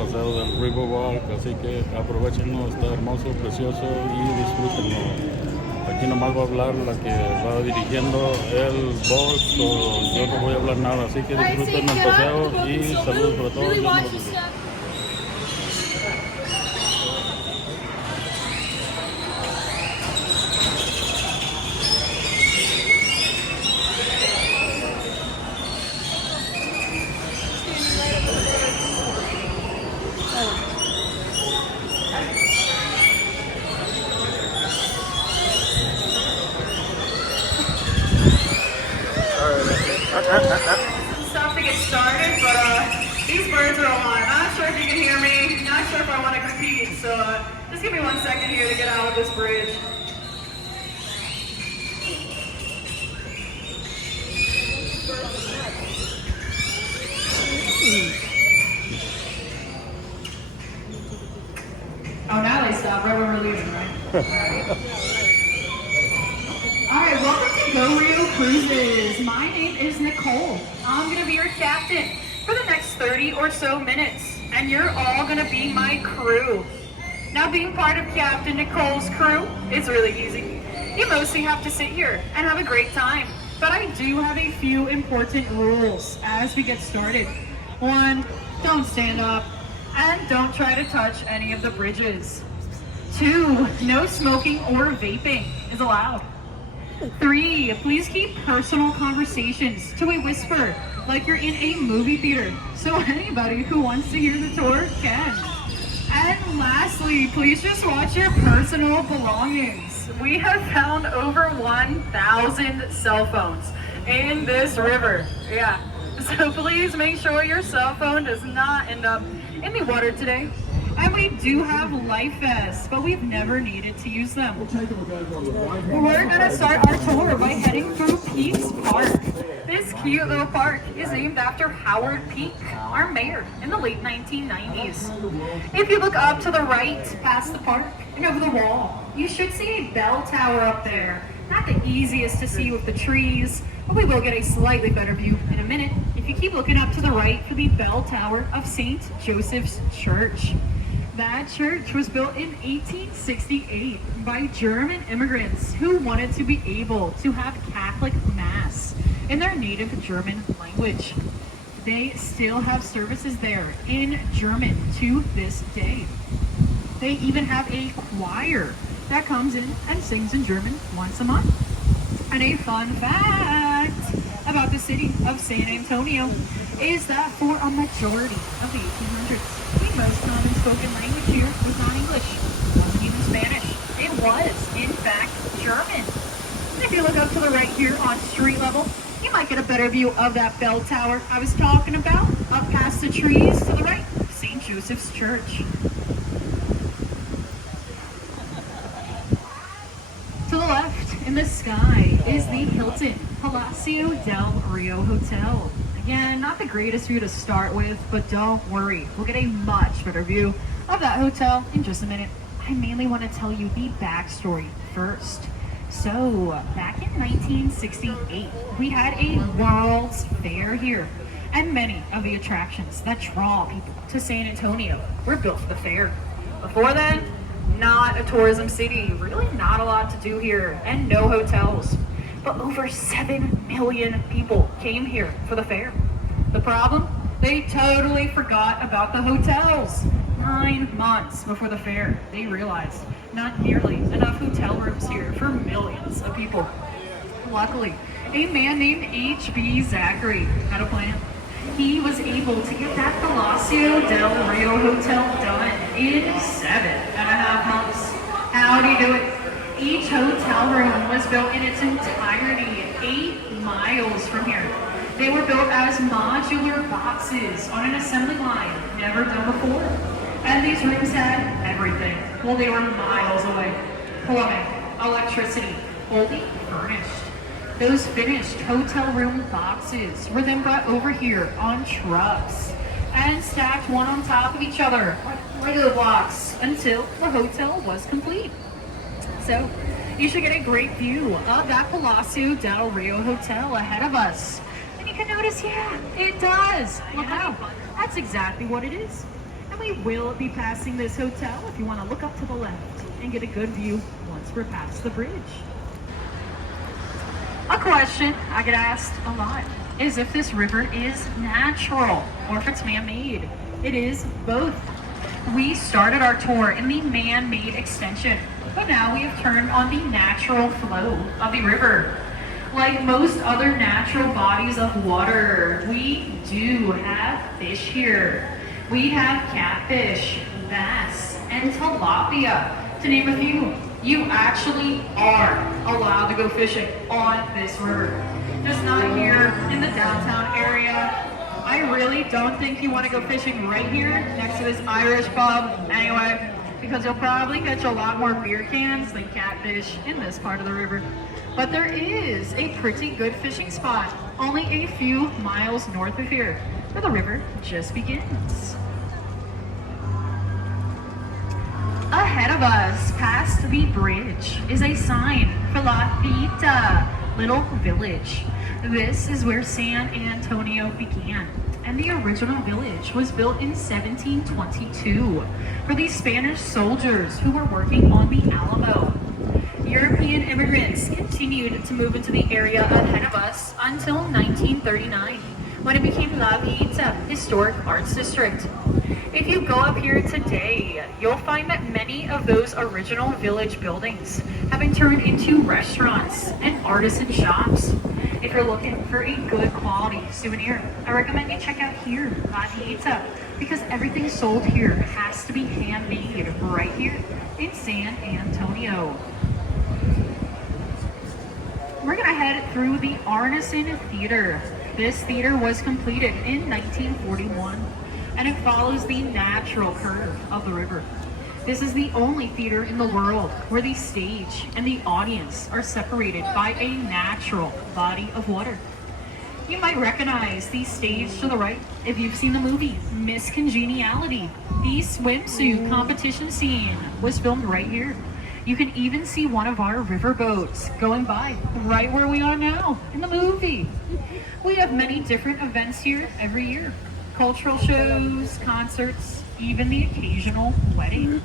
paseo del Riverwalk, así que aprovechenlo, está hermoso, precioso y disfrútenlo. Aquí nomás va a hablar la que va dirigiendo el boss, o yo no voy a hablar nada, así que disfruten el paseo y saludos para todos. Dios nos los bendiga. Stuff to get started, but these birds are a lot. Not sure if you can hear me. Not sure if I want to compete. So just give me 1 second here to get out of this bridge. Oh, now they stop right when we're leaving, right? All right, welcome to Go Rio Cruises. My name is Nicole. I'm going to be your captain for the next 30 or so minutes, and you're all going to be my crew. Now, being part of Captain Nicole's crew is really easy. You mostly have to sit here and have a great time, but I do have a few important rules as we get started. 1, don't stand up, and don't try to touch any of the bridges. 2, no smoking or vaping is allowed. 3, please keep personal conversations to a whisper, like you're in a movie theater, so anybody who wants to hear the tour can. And lastly, please just watch your personal belongings. We have found over 1,000 cell phones in this river. Yeah, so please make sure your cell phone does not end up in the water today. And we do have life vests, but we've never needed to use them. We're gonna start our tour by heading through Pete's Park. This cute little park is named after Howard Peak, our mayor in the late 1990s. If you look up to the right past the park and over the wall, you should see a bell tower up there. Not the easiest to see with the trees, but we will get a slightly better view in a minute if you keep looking up to the right for the bell tower of St. Joseph's Church. That church was built in 1868 by German immigrants who wanted to be able to have Catholic Mass in their native German language. They still have services there in German to this day. They even have a choir that comes in and sings in German once a month. And a fun fact about the city of San Antonio is that for a majority of the 1800s, the most common spoken language here was not English. It wasn't even Spanish. It was, in fact, German. And if you look up to the right here on street level, you might get a better view of that bell tower I was talking about, up past the trees to the right, St. Joseph's Church. To the left in the sky is the Hilton Palacio del Rio Hotel. Again, not the greatest view to start with, but don't worry, we'll get a much better view of that hotel in just a minute. I mainly want to tell you the backstory first. So, back in 1968, we had a World's Fair here, and many of the attractions that draw people to San Antonio were built for the fair. Before then, not a tourism city, really not a lot to do here, and no hotels. But over 7 million people came here for the fair. The problem? They totally forgot about the hotels. 9 months before the fair, they realized not nearly enough hotel rooms here for millions of people. Luckily, a man named H.B. Zachary had a plan. He was able to get that Palacio del Rio Hotel done in 7.5 months. How'd he do it? Each hotel room was built in its entirety 8 miles from here. They were built as modular boxes on an assembly line, never done before. And these rooms had everything. Well, they were miles away. Plumbing, electricity, fully furnished. Those finished hotel room boxes were then brought over here on trucks and stacked one on top of each other like Lego blocks until the hotel was complete. So you should get a great view of that Palacio del Rio Hotel ahead of us. And you can notice, yeah, it does. Look out. That's exactly what it is. And we will be passing this hotel if you want to look up to the left and get a good view once we're past the bridge. A question I get asked a lot is if this river is natural or if it's man-made. It is both. We started our tour in the man-made extension, but now we have turned on the natural flow of the river. Like most other natural bodies of water, we do have fish here. We have catfish, bass, and tilapia, to name a few. You actually are allowed to go fishing on this river. Just not here in the downtown area. I really don't think you want to go fishing right here next to this Irish pub anyway, because you'll probably catch a lot more beer cans than catfish in this part of the river. But there is a pretty good fishing spot only a few miles north of here, where the river just begins. Ahead of us, past the bridge, is a sign for La Vita, little village. This is where San Antonio began, and the original village was built in 1722 for these Spanish soldiers who were working on the Alamo. European immigrants continued to move into the area ahead of us until 1939, when it became La Vita Historic Arts District. If you go up here today, you'll find that many of those original village buildings have been turned into restaurants and artisan shops. If you're looking for a good quality souvenir, I recommend you check out here, La Vita, because everything sold here has to be handmade right here in San Antonio. We're gonna head through the Arneson Theater. This theater was completed in 1941, and it follows the natural curve of the river. This is the only theater in the world where the stage and the audience are separated by a natural body of water. You might recognize the stage to the right if you've seen the movie Miss Congeniality. The swimsuit competition scene was filmed right here. You can even see one of our river boats going by right where we are now in the movie. We have many different events here every year. Cultural shows, concerts, even the occasional wedding.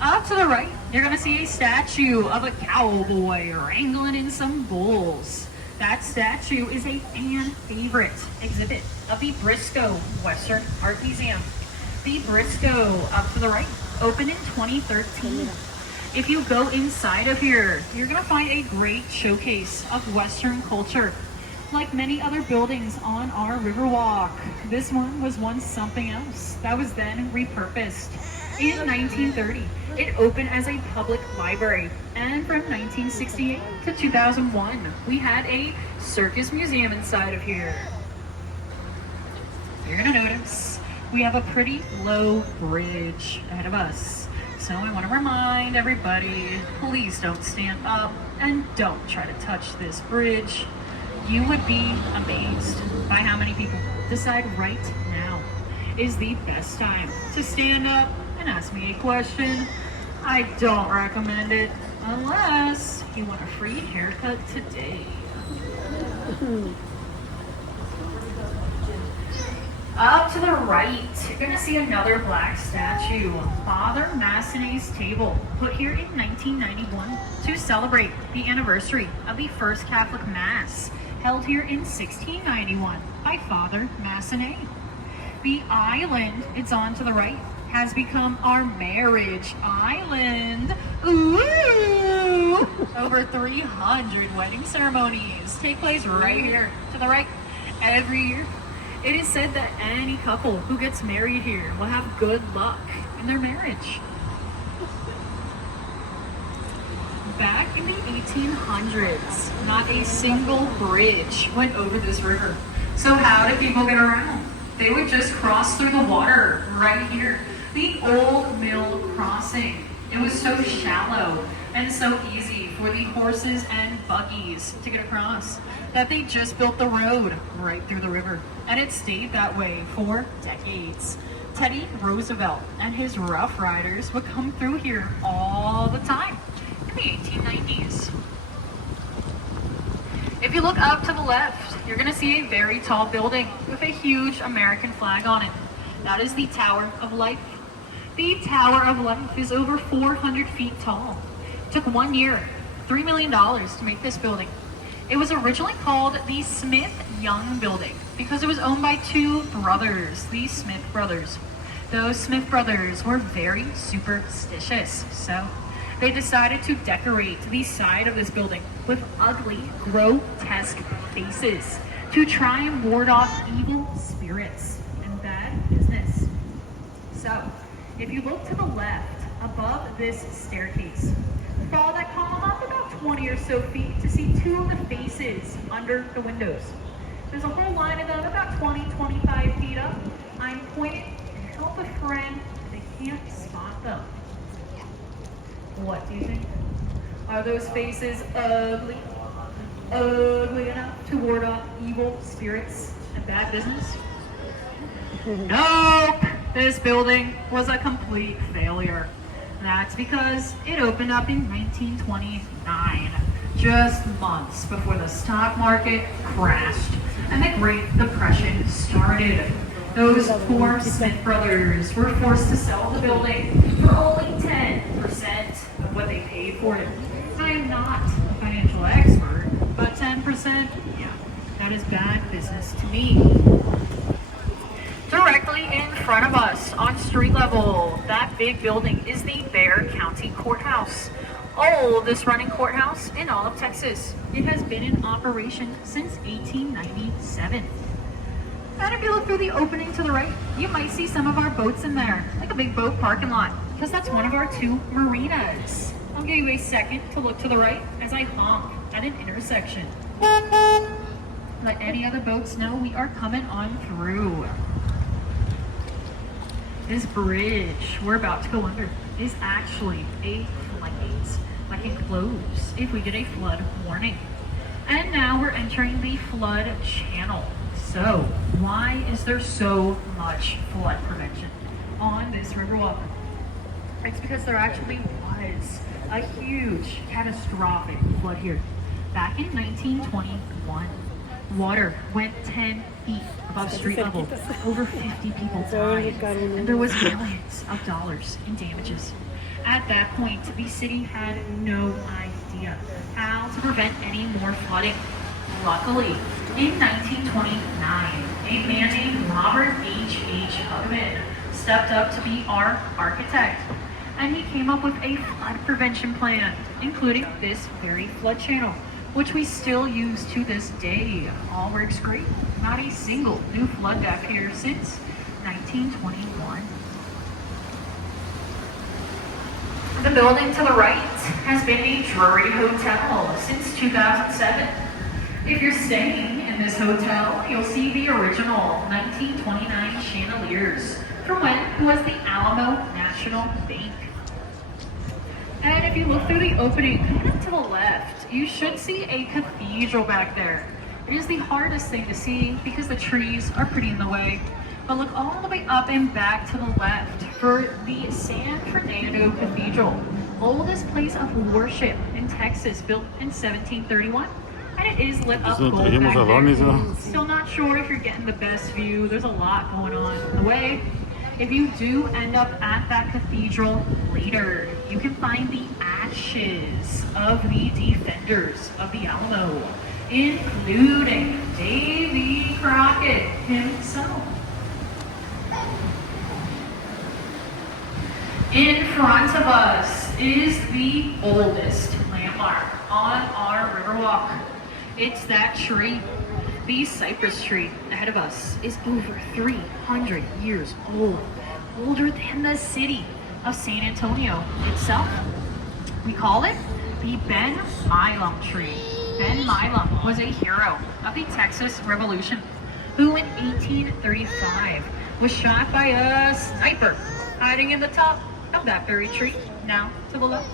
Up to the right, you're gonna see a statue of a cowboy wrangling in some bulls. That statue is a fan favorite exhibit of the Briscoe Western Art Museum. The Briscoe, up to the right, opened in 2013. If you go inside of here, you're gonna find a great showcase of Western culture. Like many other buildings on our Riverwalk, this one was once something else that was then repurposed. In 1930, it opened as a public library, and from 1968 to 2001, we had a circus museum inside of here. You're gonna notice we have a pretty low bridge ahead of us. So I want to remind everybody, please don't stand up and don't try to touch this bridge. You would be amazed by how many people decide right now is the best time to stand up and ask me a question. I don't recommend it unless you want a free haircut today. Up to the right, you're gonna see another black statue, Father Massenet's table, put here in 1991 to celebrate the anniversary of the first Catholic Mass, held here in 1691 by Father Massenet. The island it's on to the right has become our marriage island. Ooh! Over 300 wedding ceremonies take place right here to the right every year. It is said that any couple who gets married here will have good luck in their marriage. Back in the 1800s, not a single bridge went over this river. So how did people get around? They would just cross through the water right here. The Old Mill Crossing. It was so shallow and so easy for the horses and buggies to get across that they just built the road right through the river. And it stayed that way for decades. Teddy Roosevelt and his Rough Riders would come thugh here all the time in the 1890s. If you look up to the left, you're gonna see a very tall building with a huge American flag on it. That is the Tower of Life. The Tower of Life is over 400 feet tall. It took 1 year, $3 million to make this building. It was originally called the Smith-Young Building because it was owned by two brothers, the Smith brothers. Those Smith brothers were very superstitious, so they decided to decorate the side of this building with ugly, grotesque faces to try and ward off evil spirits and bad business. So, if you look to the left, above this staircase, follow that column up about 20 or so feet to see two of the faces under the windows. There's a whole line of them about 20, 25 feet up. I'm pointing to help a friend, they can't spot them. What do you think? Are those faces ugly? Ugly enough to ward off evil spirits and bad business? Nope! This building was a complete failure. That's because it opened up in 1929, just months before the stock market crashed and the Great Depression started. Those poor Smith brothers were forced to sell the building for only 10% of what they paid for it. I am not a financial expert, but 10%, yeah, that is bad business to me. Directly in front of us, on street level, that big building is the Bexar County Courthouse. Oldest running courthouse in all of Texas. It has been in operation since 1897. And if you look through the opening to the right, you might see some of our boats in there, like a big boat parking lot, because that's one of our two marinas. I'll give you a second to look to the right as I honk at an intersection. Let any other boats know we are coming on through. This bridge we're about to go under is actually a floodgate that can close if we get a flood warning. And now we're entering the flood channel. So, why is there so much flood prevention on this riverwalk? It's because there actually was a huge catastrophic flood here back in 1921. Water went 10 feet above street level. Over 50 people died, and there was millions of dollars in damages. At that point, the city had no idea how to prevent any more flooding. Luckily, in 1929, a man named Robert H. Hubman stepped up to be our architect, and he came up with a flood prevention plan, including this very flood channel, which we still use to this day. All works great. Not a single new flood death here since 1921. The building to the right has been a Drury Hotel since 2007. If you're staying in this hotel, you'll see the original 1929 chandeliers from when it was the Alamo National Bank. And if you look through the opening to the left, you should see a cathedral back there. It is the hardest thing to see because the trees are pretty in the way. But look all the way up and back to the left for the San Fernando Cathedral, oldest place of worship in Texas, built in 1731. And it is lit up gold back there. Still not sure if you're getting the best view. There's a lot going on in the way. If you do end up at that cathedral later, you can find the ashes of the defenders of the Alamo, including Davy Crockett himself. In front of us is the oldest landmark on our Riverwalk. It's that tree. The cypress tree ahead of us is over 300 years old, older than the city of San Antonio itself. We call it the Ben Milam tree. Ben Milam was a hero of the Texas Revolution who in 1835 was shot by a sniper hiding in the top of that very tree, now to the left.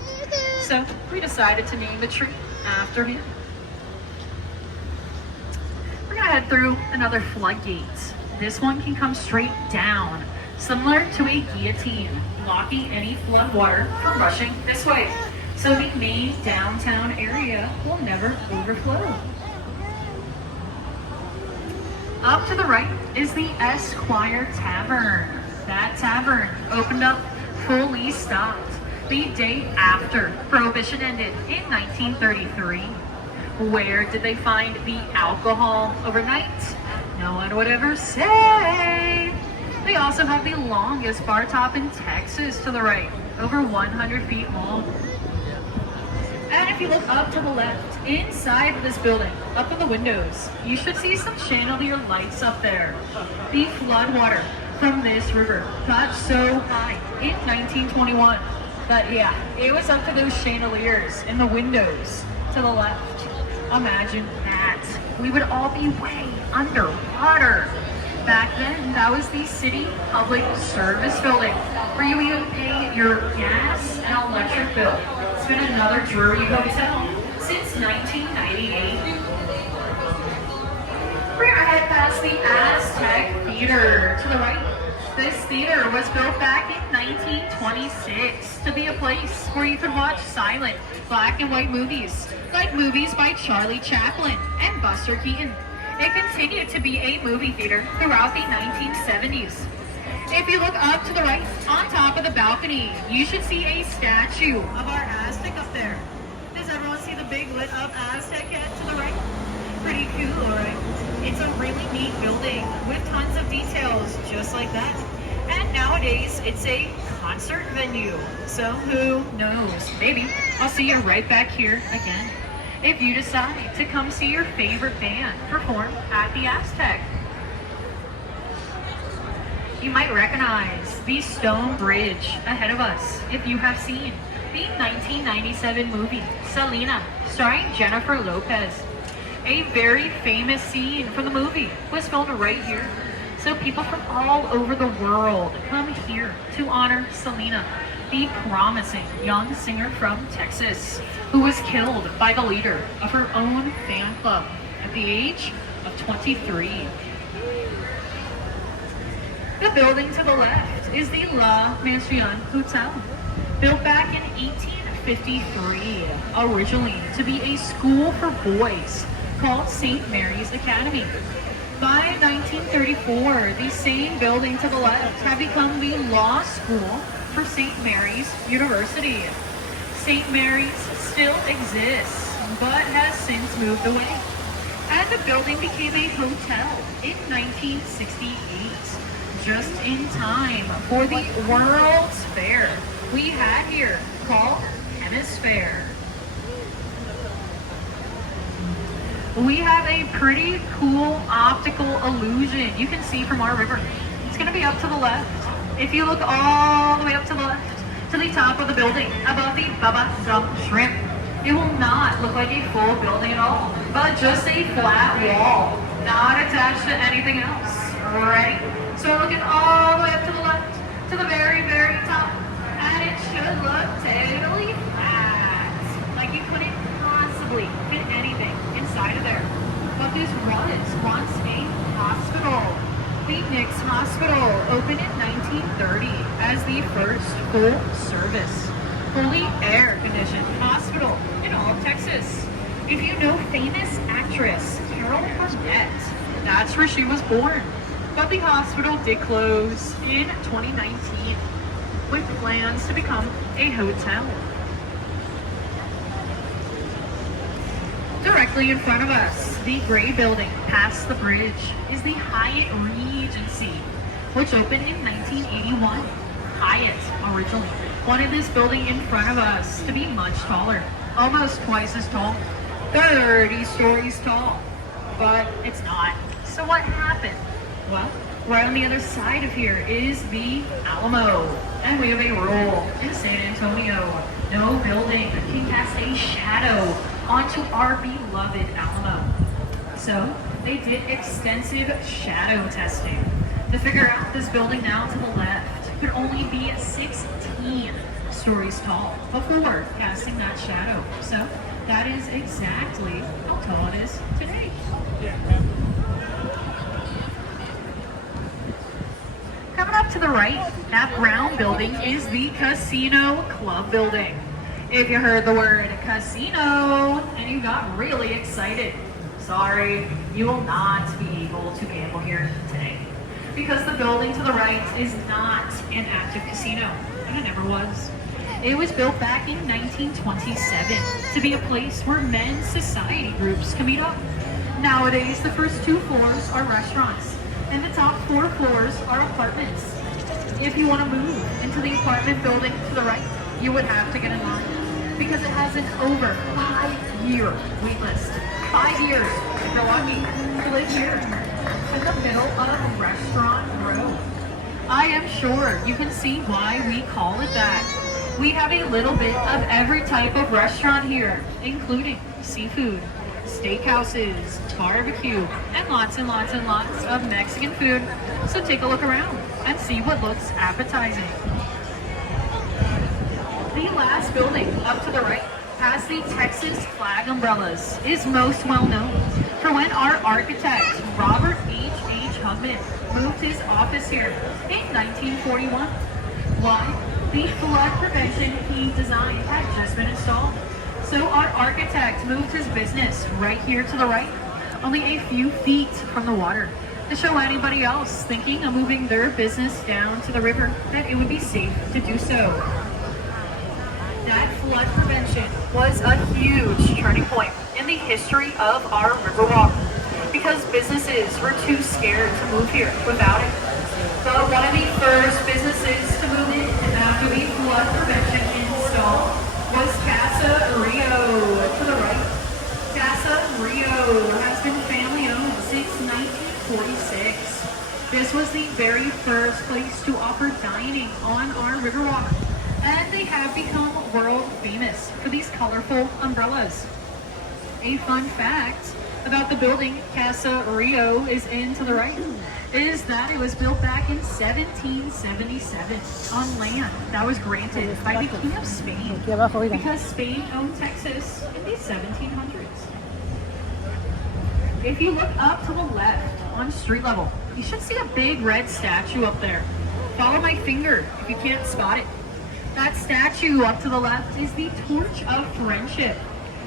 So we decided to name the tree after him. We're gonna head through another floodgate. This one can come straight down, similar to a guillotine, blocking any flood water from rushing this way. So the main downtown area will never overflow. Up to the right is the Esquire Tavern. That tavern opened up, fully stocked, the day after Prohibition ended in 1933. Where did they find the alcohol overnight? No one would ever say. They also have the longest bar top in Texas to the right, over 100 feet long. And if you look up to the left, inside this building, up in the windows, you should see some chandelier lights up there. The floodwater from this river got so high in 1921 that, yeah, it was up to those chandeliers in the windows to the left. Imagine that. We would all be way underwater. Back then, that was the city public service building where you would pay your gas and electric bill. It's been another Drury hotel since 1998. We're gonna head past the Aztec Theater to the right. This theater was built back in 1926 to be a place where you could watch silent, black and white movies, like movies by Charlie Chaplin and Buster Keaton. It continued to be a movie theater throughout the 1970s. If you look up to the right, on top of the balcony, you should see a statue of our Aztec up there. Does everyone see the big lit up Aztec head to the right? Pretty cool, right? It's a really neat building with tons of details just like that. And nowadays, it's a concert venue. So who knows? Maybe I'll see you right back here again if you decide to come see your favorite band perform at the Aztec. You might recognize the stone bridge ahead of us if you have seen the 1997 movie Selena, starring Jennifer Lopez. A very famous scene from the movie was filmed right here. So people from all over the world come here to honor Selena, the promising young singer from Texas who was killed by the leader of her own fan club at the age of 23. The building to the left is the La Mansion Hotel, built back in 1853, originally to be a school for boys called St. Mary's Academy. By 1934, the same building to the left had become the law school for St. Mary's University. St. Mary's still exists, but has since moved away. And the building became a hotel in 1968, just in time for the World's Fair we had here called Hemisphere. We have a pretty cool optical illusion you can see from our river. It's going to be up to the left. If you look all the way up to the left, to the top of the building, above the Bubba Gump Shrimp, it will not look like a full building at all, but just a flat wall, not attached to anything else. Ready? So looking all the way up to the left, to the very, very top, and it should look totally flat, like you couldn't possibly fit anything inside of there. But this was once a hospital. The Nix Hospital opened in 1930 as the first full-service, fully air-conditioned hospital in all of Texas. If you know famous actress Carol Burnett, that's where she was born. But the hospital did close in 2019 with plans to become a hotel. Directly in front of us, the gray building past the bridge, is the Hyatt Regency, which opened in 1981. Hyatt originally wanted this building in front of us to be much taller, almost twice as tall, 30 stories tall, but it's not. So what happened? Well, right on the other side of here is the Alamo, and we have a rule in San Antonio. No building can cast a shadow onto our beloved Alamo. So they did extensive shadow testing to figure out this building now to the left could only be 16 stories tall before casting that shadow. So that is exactly how tall it is today. Coming up to the right, that brown building is the Casino Club building. If you heard the word casino and you got really excited, Sorry, you will not be able to gamble here today. Because the building to the right is not an active casino, and it never was. It was built back in 1927 to be a place where men's society groups can meet up. Nowadays, the first 2 floors are restaurants, and the top 4 floors are apartments. If you want to move into the apartment building to the right, you would have to get in line because it has an over 5-year wait list. 5 years, if you're lucky, to live here in the middle of Restaurant Row. I am sure you can see why we call it that. We have a little bit of every type of restaurant here, including seafood, steakhouses, barbecue, and lots and lots and lots of Mexican food. So take a look around and see what looks appetizing. The last building up to the right has the Texas flag umbrellas, is most well known for when our architect, Robert H. Hubman, moved his office here in 1941. Why? The flood prevention he designed had just been installed. So our architect moved his business right here to the right, only a few feet from the water, to show anybody else thinking of moving their business down to the river that it would be safe to do so. That flood prevention was a huge turning point in the history of our Riverwalk because businesses were too scared to move here without it. But one of the first businesses to move in after the flood prevention install was Casa Rio to the right. Casa Rio has been family owned since 1946. This was the very first place to offer dining on our Riverwalk, and they have become world famous for these colorful umbrellas. A fun fact about the building Casa Rio is in to the right is that it was built back in 1777 on land that was granted by the King of Spain because Spain owned Texas in the 1700s. If you look up to the left on street level, you should see a big red statue up there. Follow my finger if you can't spot it. That statue up to the left is the Torch of Friendship.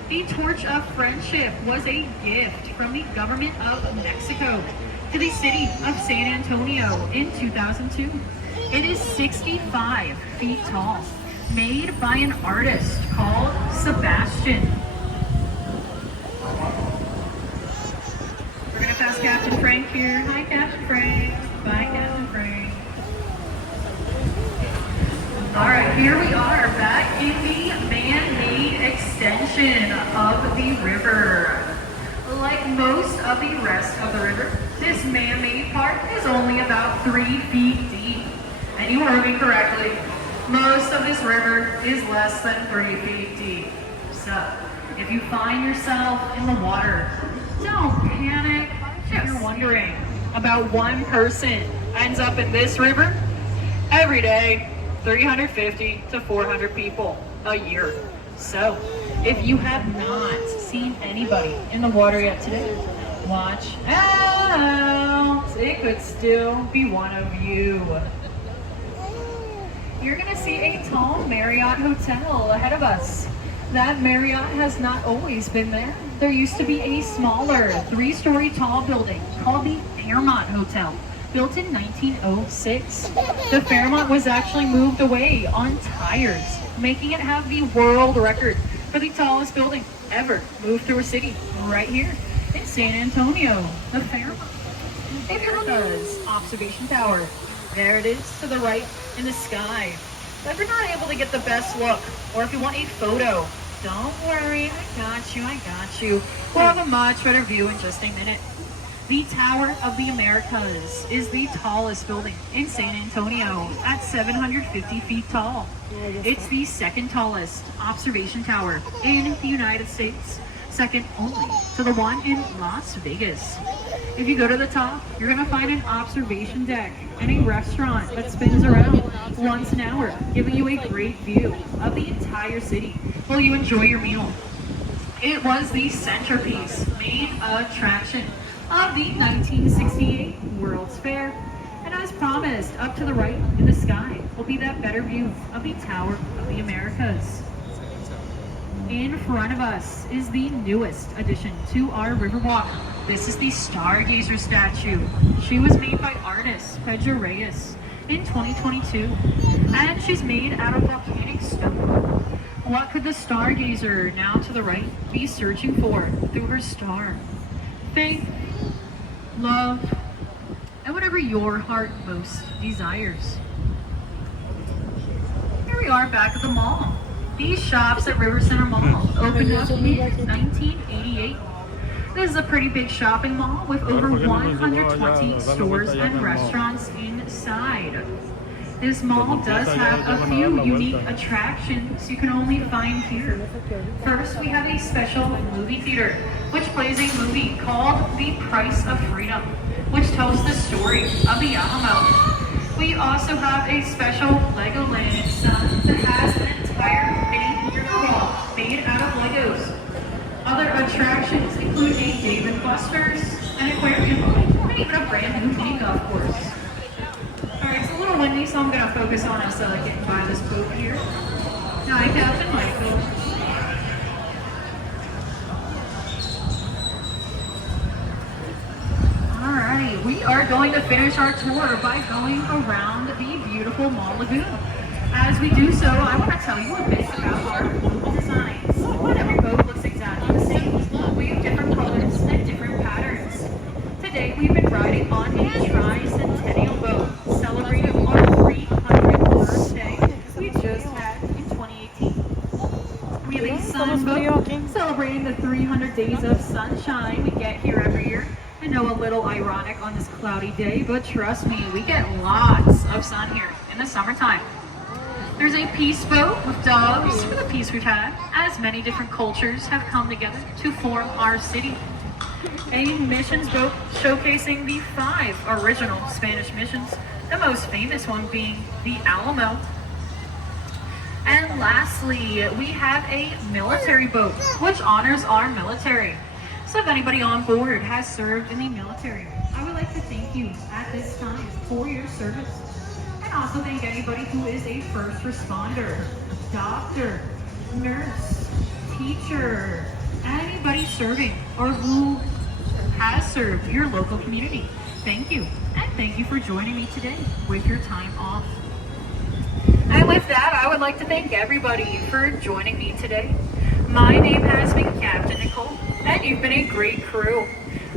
The Torch of Friendship was a gift from the government of Mexico to the city of San Antonio in 2002. It is 65 feet tall, made by an artist called Sebastian. We're gonna pass Captain Frank here. Hi, Captain Frank. Bye, Captain Frank. All right, here we are back in the man-made extension of the river. Like most of the rest of the river, this man-made part is only about 3 feet deep. And you heard me correctly, most of this river is less than 3 feet deep. So, if you find yourself in the water, don't panic. If you're wondering about one person ends up in this river, every day, 350 to 400 people a year. So, if you have not seen anybody in the water yet today, watch out. It could still be one of you. You're gonna see a tall Marriott hotel ahead of us. That Marriott has not always been there. There used to be a smaller 3-story tall building called the Fairmont Hotel, built in 1906. The Fairmont was actually moved away on tires, making it have the world record for the tallest building ever moved through a city right here in San Antonio, the Fairmont. If you're on the observation tower, there it is to the right in the sky. But if you're not able to get the best look, or if you want a photo, don't worry, I got you. We'll have a much better view in just a minute. The Tower of the Americas is the tallest building in San Antonio at 750 feet tall. It's the second tallest observation tower in the United States, second only to the one in Las Vegas. If you go to the top, you're gonna find an observation deck and a restaurant that spins around once an hour, giving you a great view of the entire city while you enjoy your meal. It was the centerpiece, main attraction of the 1968 World's Fair. And as promised, up to the right in the sky will be that better view of the Tower of the Americas. In front of us is the newest addition to our Riverwalk. This is the Stargazer statue. She was made by artist Pedro Reyes in 2022, and she's made out of volcanic stone. What could the Stargazer, now to the right, be searching for through her star? Faith, love, and whatever your heart most desires. Here we are back at the mall. These shops at River Center Mall opened up in 1988. This is a pretty big shopping mall with over 120 stores and restaurants inside. This mall does have a few unique attractions you can only find here. First, we have a special movie theater, which plays a movie called The Price of Freedom, which tells the story of the Alamo. We also have a special Legoland inside that has an entire mini riverwalk made out of Legos. Other attractions include a Dave & Buster's, an aquarium, and even a brand new mini golf course. Alright, it's a little windy, so I'm going to focus on us getting by this boat here. Hi, Captain Michael. Alrighty, we are going to finish our tour by going around the beautiful Mall Lagoon. As we do so, I want to tell you a bit about our local designs. Not every boat looks exactly the same. We have different colors and different patterns. Today we've been riding on a tri-centennial boat, celebrating our 300th birthday we just had in 2018. We have a sun boat celebrating the 300 days of sunshine we get here every year. I know a little ironic on this cloudy day, but trust me, we get lots of sun here in the summertime. There's a peace boat with dogs for the peace we've had, as many different cultures have come together to form our city. A missions boat showcasing the 5 original Spanish missions, the most famous one being the Alamo. And lastly, we have a military boat, which honors our military. So if anybody on board has served in the military, I would like to thank you at this time for your service. And also thank anybody who is a first responder, doctor, nurse, teacher, anybody serving or who has served your local community. Thank you. And thank you for joining me today with your time off. And with that, I would like to thank everybody for joining me today. My name has been Captain Nicole, and you've been a great crew.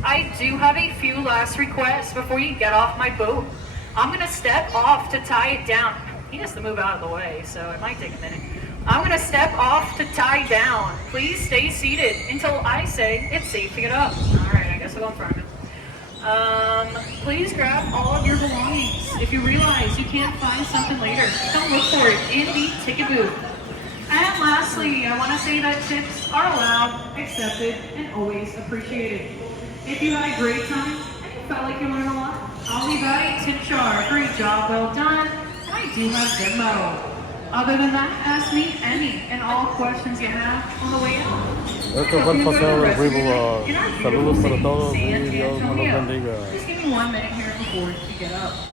I do have a few last requests before you get off my boat. I'm going to step off to tie it down. He has to move out of the way, so it might take a minute. I'm going to step off to tie down. Please stay seated until I say it's safe to get up. All right, I guess I'll go in front of him. Please grab all of your belongings. If you realize you can't find something later, don't look for it in the ticket booth. And lastly, I want to say that tips are allowed, accepted, and always appreciated. If you had a great time and you felt like you learned a lot, I'll leave out a tip jar for a job well done, and I do have demo. Other than that, ask me any and all questions you have on the way out. Esto fue el paseo del Riverwalk. Saludos para todos y Dios nos los bendiga. Just give me 1 minute here before you get up.